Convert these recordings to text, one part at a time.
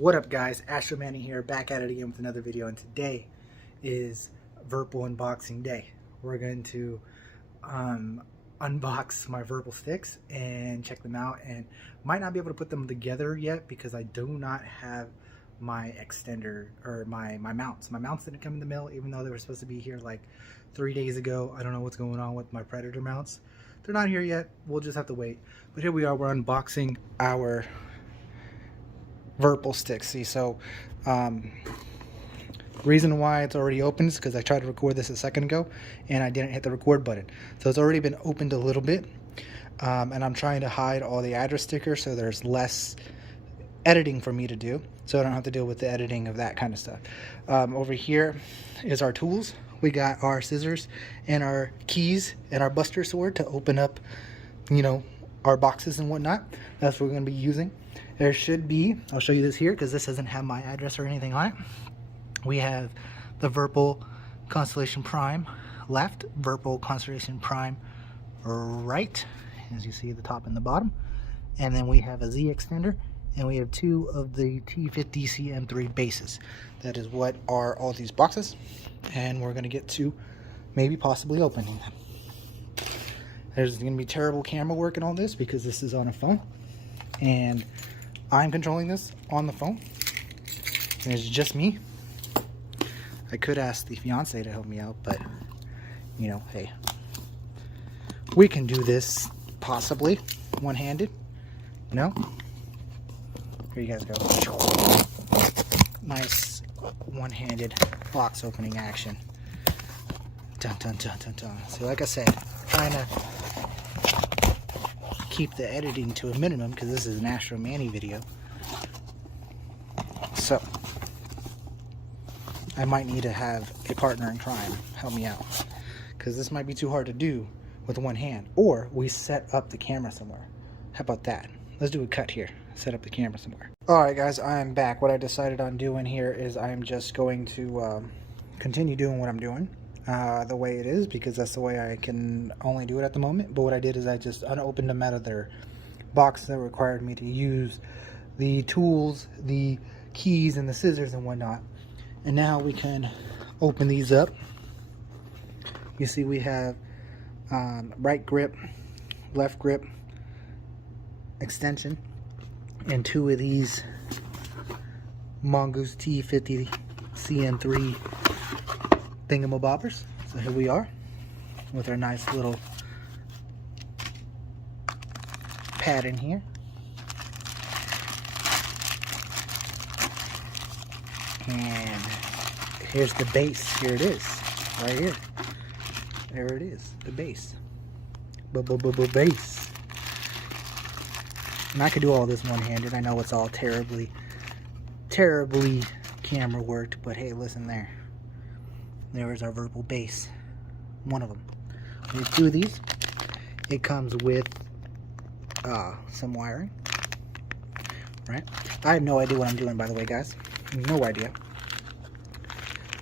What up guys, Astro here, back at it again with another video, and today is Virpil unboxing day. We're going to unbox my Virpil sticks and check them out, and might not be able to put them together yet because I do not have my extender or my mounts. My mounts didn't come in the mail even though they were supposed to be here like 3 days ago. I don't know what's going on with my Predator mounts. They're not here yet. We'll just have to wait. But here we are, we're unboxing our Virpil sticks. See, so reason why it's already open is because I tried to record this a second ago and I didn't hit the record button, so it's already been opened a little bit, and I'm trying to hide all the address stickers so there's less editing for me to do, so I don't have to deal with the editing of that kind of stuff. Over here is our tools. We got our scissors and our keys and our buster sword to open up, you know, our boxes and whatnot. That's what we're going to be using. There should be, I'll show you this here because this doesn't have my address or anything on it. We have the Virpil Constellation Prime left, Virpil Constellation Prime right, as you see at the top and the bottom. And then we have a Z extender, and we have two of the T-50CM3 bases. That is what are all these boxes, and we're going to get to maybe possibly opening them. There's going to be terrible camera work and all this because this is on a phone, and I'm controlling this on the phone, and it's just me. I could ask the fiance to help me out, but you know, hey, we can do this possibly one-handed. No? Here you guys go. Nice one-handed box opening action. Dun dun dun dun dun. So like I said, trying to keep the editing to a minimum because this is an Astro video. So I might need to have a partner in crime help me out because this might be too hard to do with one hand, or we set up the camera somewhere. How about that? Let's do a cut here. Set up the camera somewhere. Alright guys, I'm back. What I decided on doing here is I'm just going to continue doing what I'm doing the way it is, because that's the way I can only do it at the moment. But what I did is I just unopened them out of their box that required me to use the tools, the keys, and the scissors and whatnot. And now we can open these up. You see we have right grip, left grip extension, and two of these Mongoose T-50CM3 thingamabobbers. So here we are with our nice little pad in here. And here's the base. Here it is, right here. There it is, the base. Base. And I could do all this one-handed. I know it's all terribly camera worked, but hey, listen there. There is our Virpil base. One of them. We have two of these. It comes with some wiring. Right? I have no idea what I'm doing, by the way, guys. No idea.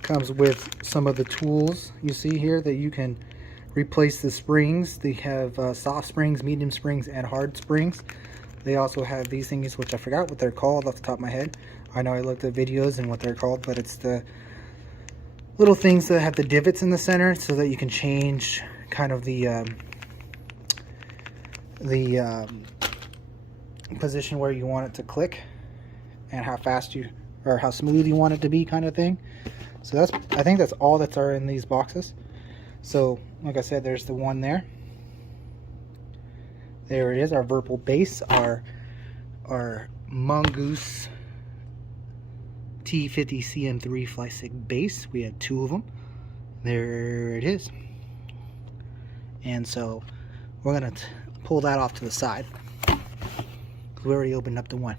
Comes with some of the tools you see here that you can replace the springs. They have soft springs, medium springs, and hard springs. They also have these things, which I forgot what they're called off the top of my head. I know I looked at videos and what they're called, but it's the little things that have the divots in the center so that you can change kind of the position where you want it to click and how fast you, or how smooth you want it to be, kind of thing. So that's, I think that's all that's are in these boxes. So like I said, there's the one there. There it is, our Virpil base, our Mongoose T-50CM3 fly stick base. We have two of them. There it is. And so we're gonna pull that off to the side because we already opened up the one.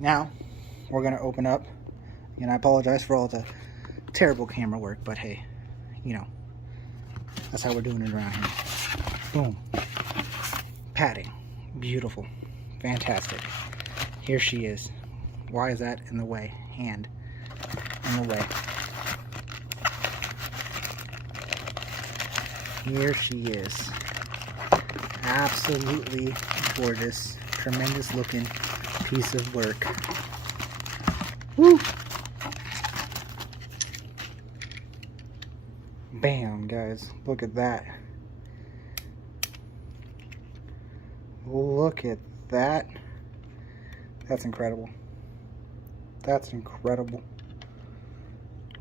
Now we're gonna open up, and I apologize for all the terrible camera work, but hey, you know, that's how we're doing it around here. Boom. Padding. Beautiful. Fantastic. Here she is. Why is that in the way? Hand in the way. Here she is. Absolutely gorgeous. Tremendous looking piece of work. Woo! Bam, guys. Look at that. Look at that. That's incredible. That's incredible.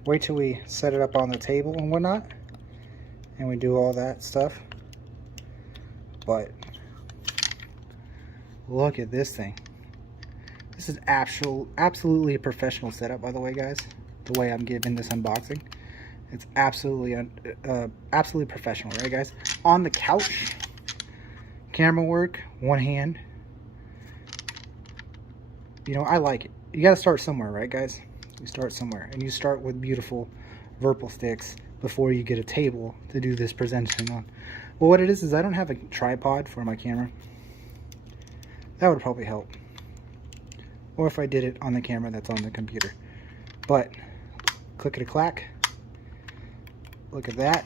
Wait till we set it up on the table and whatnot, and we do all that stuff. But look at this thing. This is absolutely a professional setup, by the way, guys. The way I'm giving this unboxing, it's absolutely professional, right, guys? On the couch, camera work, one hand. You know, I like it. You got to start somewhere, right, guys? You start somewhere, and you start with beautiful Virpil sticks before you get a table to do this presentation on. Well, what it is I don't have a tripod for my camera. That would probably help. Or if I did it on the camera that's on the computer. But clickety-clack. Look at that.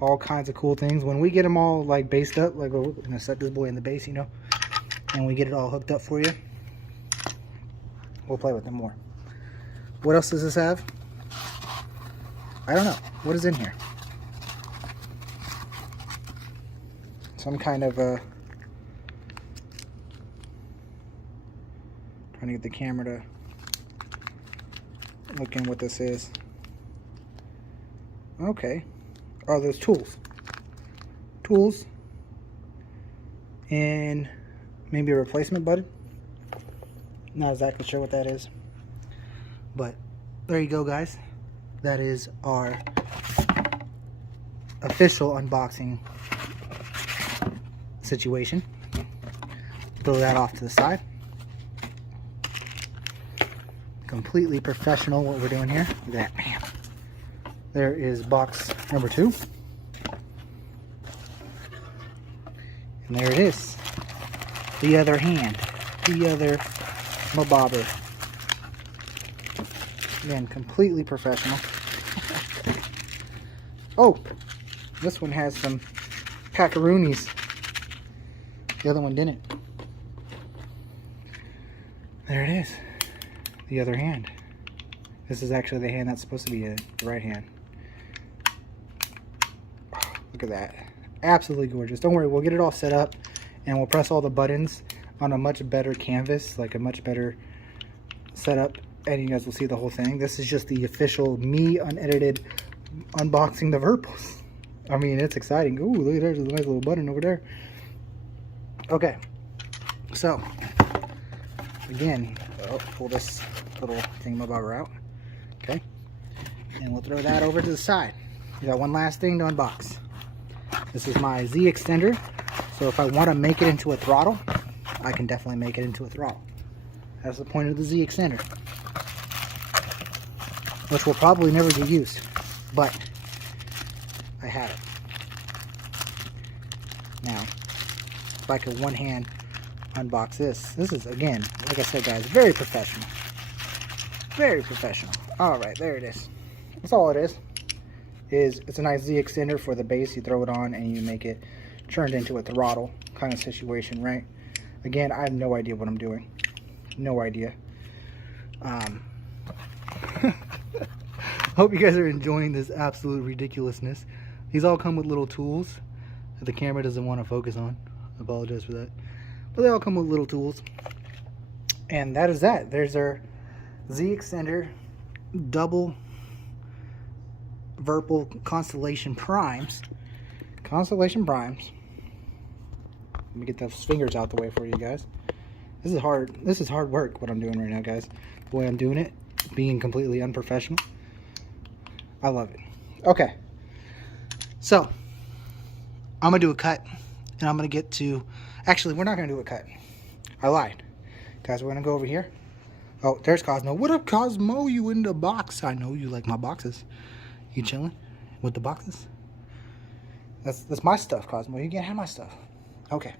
All kinds of cool things. When we get them all like based up, like we're gonna set this boy in the base, you know, and we get it all hooked up for you, we'll play with them more. What else does this have? I don't know. What is in here? Some kind of trying to get the camera to look in what this is. Okay. Oh, there's tools. Tools. And maybe a replacement button. Not exactly sure what that is. But there you go, guys. That is our official unboxing situation. Throw that off to the side. Completely professional what we're doing here. Look at that, man. There is box number 2. And there it is. The other hand. The other mabobber. Again, completely professional. Oh, this one has some packaroonies. The other one didn't. There it is. The other hand. This is actually the hand that's supposed to be the right hand. Oh, look at that. Absolutely gorgeous. Don't worry, we'll get it all set up and we'll press all the buttons on a much better canvas, like a much better setup, and you guys will see the whole thing. This is just the official me unedited unboxing the Virpils. I mean, it's exciting. Ooh, look at there's a nice little button over there. Okay, so again, pull this little thingamabobber out. Okay, and we'll throw that over to the side. We got one last thing to unbox. This is my Z extender, so if I want to make it into a throttle, I can definitely make it into a throttle. That's the point of the Z extender, which will probably never get used, but I have it. Now, if I could one hand unbox this. This is, again, like I said, guys, very professional. Very professional. Alright, there it is. That's all it is. It's a nice Z extender for the base. You throw it on and you make it turned into a throttle kind of situation, right? Again, I have no idea what I'm doing. No idea. Hope you guys are enjoying this absolute ridiculousness. These all come with little tools that the camera doesn't want to focus on. I apologize for that. But they all come with little tools. And that is that. There's our Z extender double Virpil Constellation primes. Constellation primes. Let me get those fingers out the way for you guys. This is hard. This is hard work what I'm doing right now, guys. The way I'm doing it, being completely unprofessional. I love it. Okay. So, I'm going to do a cut. And I'm going to get to... Actually, we're not going to do a cut. I lied. Guys, we're going to go over here. Oh, there's Cosmo. What up, Cosmo? You in the box? I know you like my boxes. You chilling with the boxes? That's my stuff, Cosmo. You can't have my stuff. Okay.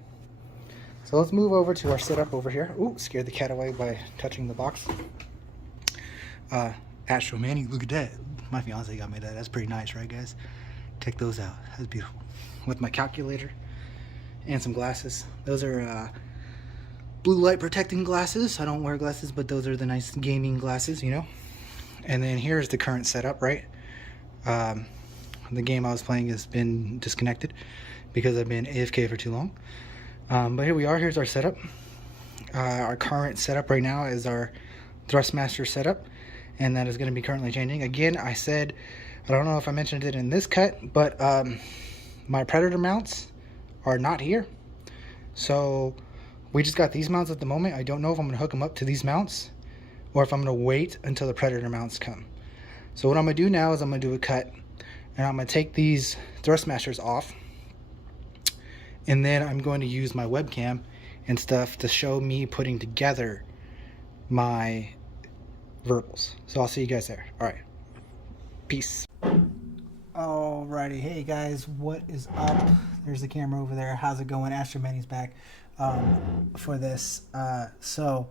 So let's move over to our setup over here. Ooh, scared the cat away by touching the box. Astro, man, look at that. My fiance got me that. That's pretty nice, right, guys? Check those out. That's beautiful. With my calculator and some glasses. Those are blue light protecting glasses. I don't wear glasses, but those are the nice gaming glasses, you know. And then here's the current setup, right? The game I was playing has been disconnected because I've been AFK for too long. But here we are. Here's our setup. Our current setup right now is our Thrustmaster setup, and that is going to be currently changing. Again, I said, I don't know if I mentioned it in this cut, but my Predator mounts are not here. So we just got these mounts at the moment. I don't know if I'm going to hook them up to these mounts or if I'm going to wait until the Predator mounts come. So what I'm going to do now is I'm going to do a cut, and I'm going to take these Thrustmasters off, and then I'm going to use my webcam and stuff to show me putting together my Virpils. So I'll see you guys there. Alright. Peace. Alrighty. Hey guys, what is up? There's the camera over there. How's it going? Astro Manny's back for this. So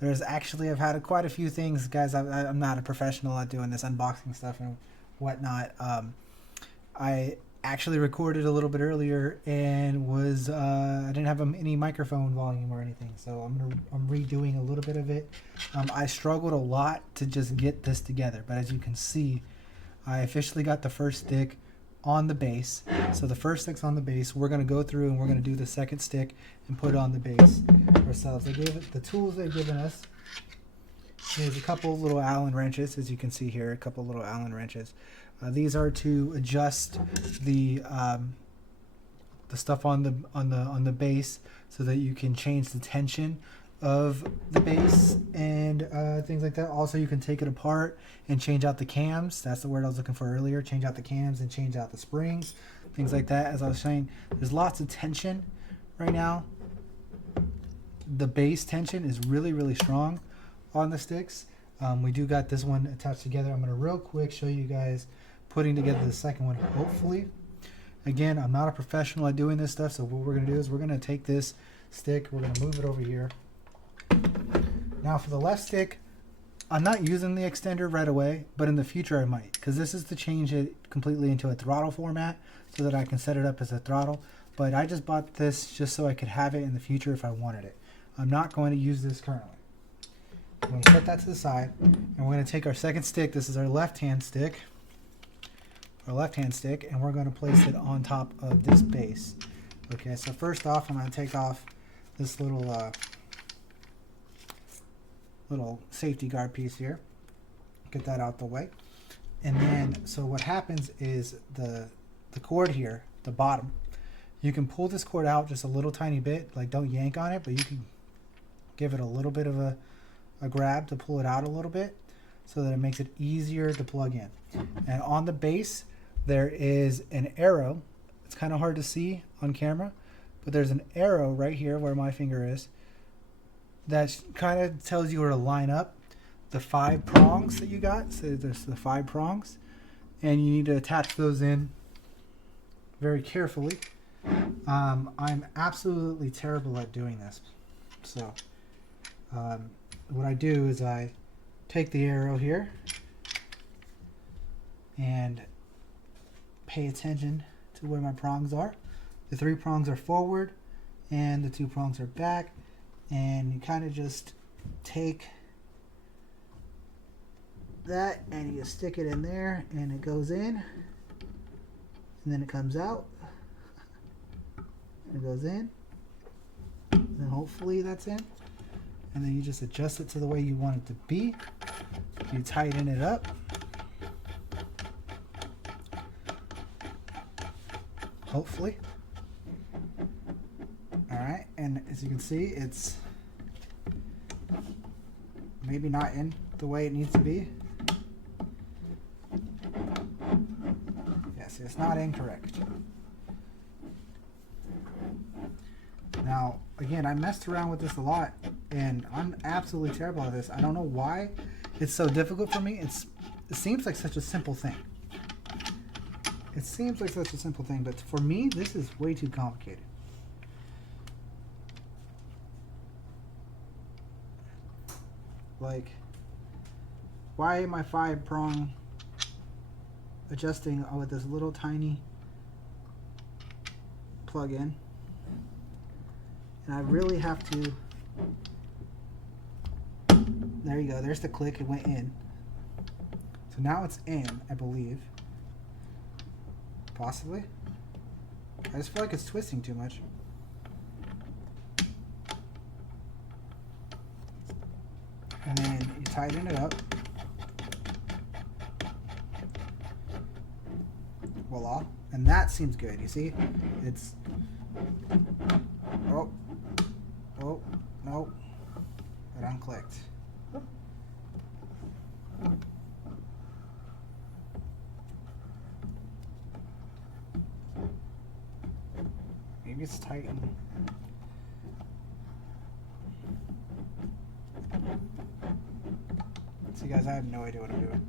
there's actually, I've had quite a few things, guys. I'm not a professional at doing this unboxing stuff and whatnot. I actually recorded a little bit earlier and was I didn't have any microphone volume or anything, so I'm redoing a little bit of it. I struggled a lot to just get this together, but as you can see, I officially got the first stick on the base. So the first stick's on the base. We're going to go through and we're going to do the second stick and put it on the base ourselves. They gave it the tools they've given us. There's a couple of little Allen wrenches, as you can see here, a couple of little Allen wrenches. These are to adjust the stuff on the base so that you can change the tension of the base and things like that. Also, you can take it apart and change out the cams. That's the word I was looking for earlier. Change out the cams and change out the springs, things like that. As I was saying, there's lots of tension right now. The base tension is really, really strong on the sticks. We do got this one attached together. I'm going to real quick show you guys putting together the second one, hopefully. Again, I'm not a professional at doing this stuff, so what we're going to do is we're going to take this stick, we're going to move it over here. Now for the left stick, I'm not using the extender right away, but in the future I might, because this is to change it completely into a throttle format so that I can set it up as a throttle. But I just bought this just so I could have it in the future if I wanted it. I'm not going to use this currently. I'm going to put that to the side, and we're going to take our second stick. This is our left-hand stick. And we're going to place it on top of this base. Okay, so first off, I'm going to take off this little safety guard piece here. Get that out the way. And then, so what happens is the cord here, the bottom, you can pull this cord out just a little tiny bit, like don't yank on it, but you can give it a little bit of a grab to pull it out a little bit so that it makes it easier to plug in. And on the base, there is an arrow. It's kind of hard to see on camera, but there's an arrow right here where my finger is that kind of tells you where to line up the 5 prongs that you got. So there's the 5 prongs, and you need to attach those in very carefully. I'm absolutely terrible at doing this. So what I do is I take the arrow here and pay attention to where my prongs are. The 3 prongs are forward and the 2 prongs are back, and you kind of just take that and you stick it in there and it goes in, and then it comes out, it goes in, and then hopefully that's in, and then you just adjust it to the way you want it to be. You tighten it up. Hopefully. Alright, and as you can see, it's maybe not in the way it needs to be. Yes, it's not incorrect. Now, again, I messed around with this a lot, and I'm absolutely terrible at this. I don't know why it's so difficult for me. It seems like such a simple thing. It seems like such a simple thing, but for me, this is way too complicated. Like, why am I 5 prong adjusting with this little tiny plug in? And I really have to There you go. There's the click. It went in. So now it's in, I believe. Possibly. I just feel like it's twisting too much. And then you tighten it up. Voila. And that seems good. You see? It's... Oh. Oh. No. It unclicked. Maybe it's tightened. See, guys, I have no idea what I'm doing.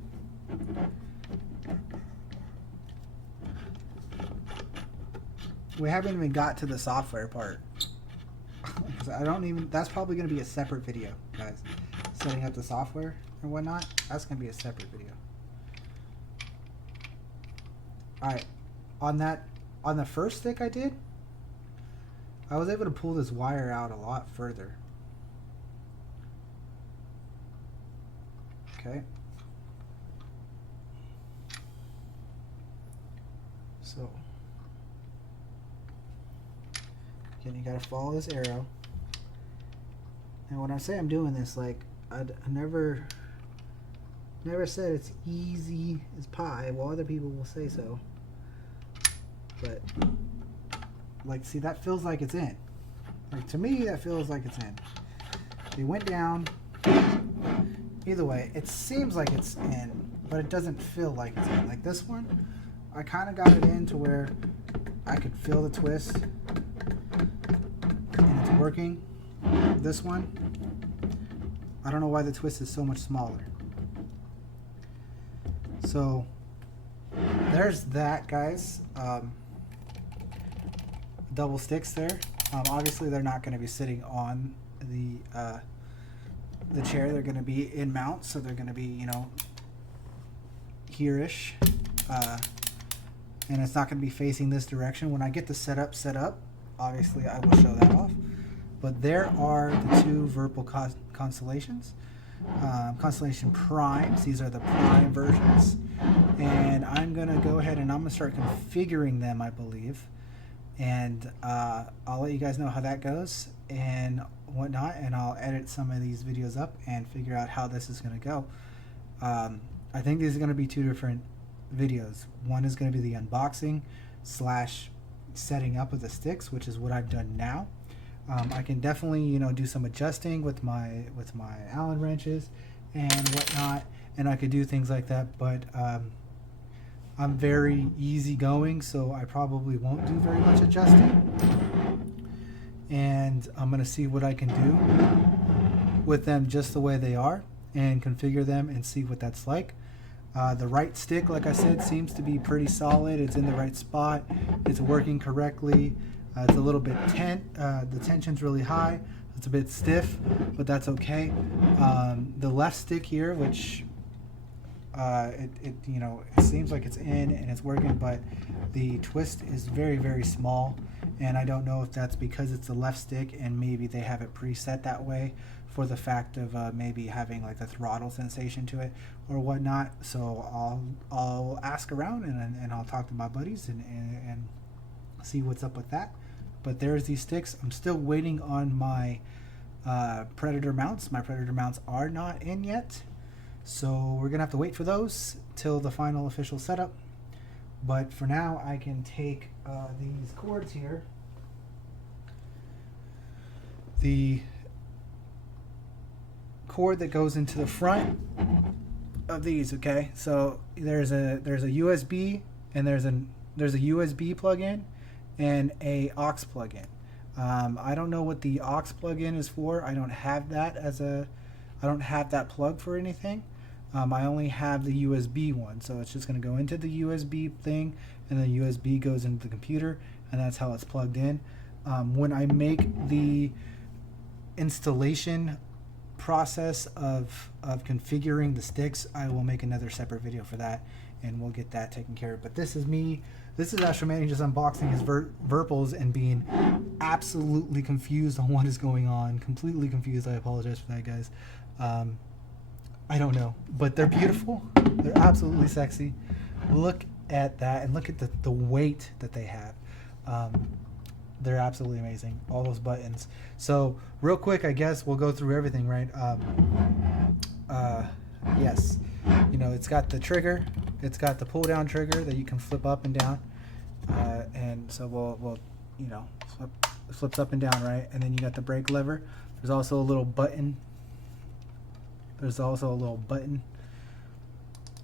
We haven't even got to the software part. I don't even, that's probably going to be a separate video, guys. Setting up the software and whatnot, that's going to be a separate video. Alright, on the first stick I did, I was able to pull this wire out a lot further. Okay. So, again, you gotta follow this arrow. And when I say I'm doing this, like, I never said it's easy as pie. Well, other people will say so. But, like, see, that feels like it's in. Like, to me, that feels like it's in. They went down. Either way, it seems like it's in, but it doesn't feel like it's in. Like this one, I kind of got it in to where I could feel the twist, and it's working. This one, I don't know why the twist is so much smaller. So, there's that, guys. Double sticks there. Obviously, they're not going to be sitting on the chair. They're going to be in mount, so they're going to be, you know, here-ish. And it's not going to be facing this direction. When I get the setup set up, obviously I will show that off. But there are the two Virpil Constellations. Constellation Primes. These are the Prime versions. And I'm going to go ahead and I'm going to start configuring them, I believe. And I'll let you guys know how that goes and whatnot, and I'll edit some of these videos up and figure out how this is going to go. I think these are going to be two different videos. One is going to be the unboxing slash setting up of the sticks, which is what I've done now. I can definitely, you know, do some adjusting with my Allen wrenches and whatnot, and I could do things like that, but I'm very easygoing, so I probably won't do very much adjusting. And I'm going to see what I can do with them just the way they are and configure them and see what that's like. The right stick, like I said, seems to be pretty solid. It's in the right spot. It's working correctly. It's a little bit the tension's really high. It's a bit stiff, but that's okay. The left stick here, which you know, it seems like it's in and it's working, but the twist is very, very small, and I don't know if that's because it's the left stick and maybe they have it preset that way for the fact of maybe having like a throttle sensation to it or whatnot. So I'll ask around and I'll talk to my buddies and see what's up with that. But there's these sticks. I'm still waiting on my Predator mounts. My Predator mounts are not in yet, so we're gonna have to wait for those till the final official setup. But for now, I can take these cords here. The cord that goes into the front of these, okay? So there's a USB and there's a USB plug-in and a aux plug-in. I don't know what the aux plug-in is for. I don't have that I don't have that plug for anything. I only have the USB one, so it's just going to go into the USB thing, and the USB goes into the computer, and that's how it's plugged in. When I make the installation process of configuring the sticks, I will make another separate video for that, and we'll get that taken care of. But this is me This is Astro Man just unboxing his Virpils and being absolutely confused on what is going on. Completely confused. I apologize for that, guys. I don't know, but they're beautiful. They're absolutely sexy. Look at that, and look at the weight that they have. They're absolutely amazing. All those buttons. So real quick, I guess we'll go through everything, right? Yes, you know, it's got the trigger. It's got the pull down trigger that you can flip up and down. And so we'll you know, flips up and down, right? And then you got the brake lever. There's also a little button.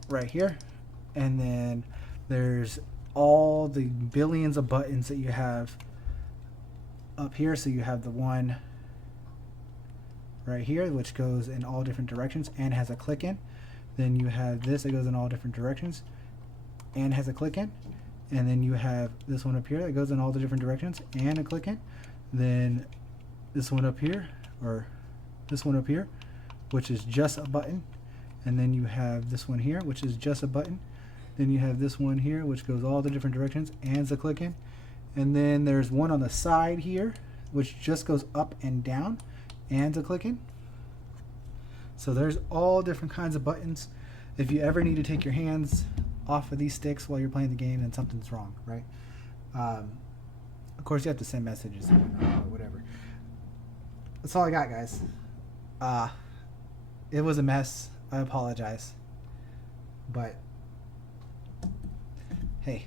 Right here. And then there's all the billions of buttons that you have up here. So you have the one right here, which goes in all different directions and has a click in. Then you have this that goes in all different directions and has a click in. And then you have this one up here that goes in all the different directions and a click in. Then this one up here, or this one up here, which is just a button. And then you have this one here, which is just a button. Then you have this one here, which goes all the different directions and is a click in. And then there's one on the side here, which just goes up and down and a click in. So there's all different kinds of buttons. If you ever need to take your hands off of these sticks while you're playing the game, then something's wrong, right? Of course, you have to send messages and whatever. That's all I got, guys. It was a mess. I apologize. But hey,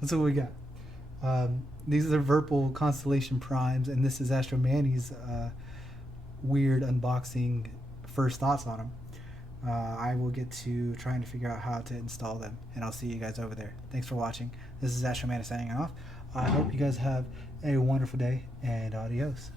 that's what we got. These are Virpil Constellation Primes, and this is Astro Manny's weird unboxing first thoughts on them. I will get to trying to figure out how to install them, and I'll see you guys over there. Thanks for watching. This is Astro Man signing off. I hope you guys have a wonderful day, and adios.